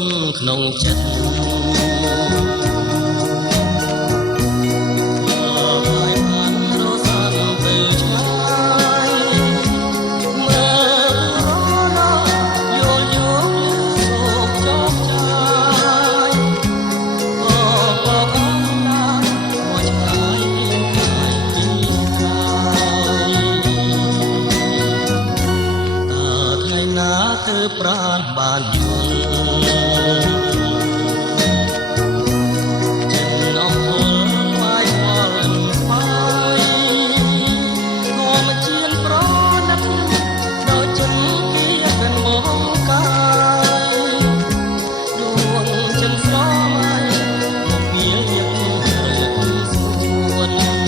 នក្នុងចិត្តប្រាណបានយល់ចិត្តអស់ពលស្វាយវល់ស្វាយធម្មជាតិប្រណិតដោយចិត្តគេមិនមកកាយដួងចិត្តស្រមៃពីលៀបរលឹកសួន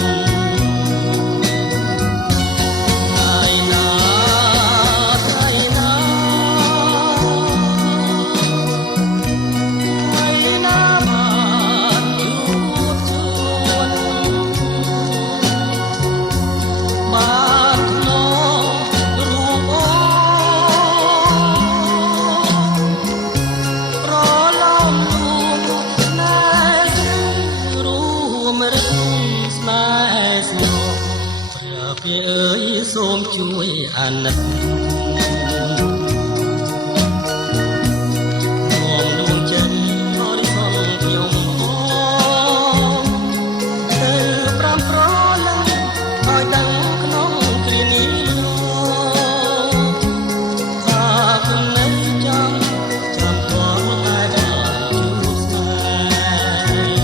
ព្រះអើយសូមជួយអាណិតនាំដួងចិត្តបរិសុទ្ធខ្ញុំទៅប្រាំប្រលឹងឲ្យដឹងក្នុងគ្រានេះថាគុណនៅចាំទាល់តែបានជួបស្នេ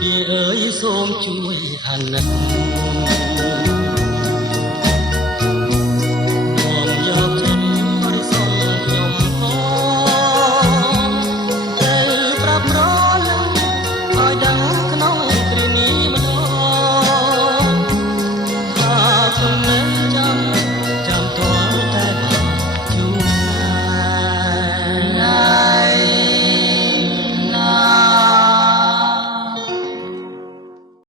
ព្រះអើយសូមជួយអាណិត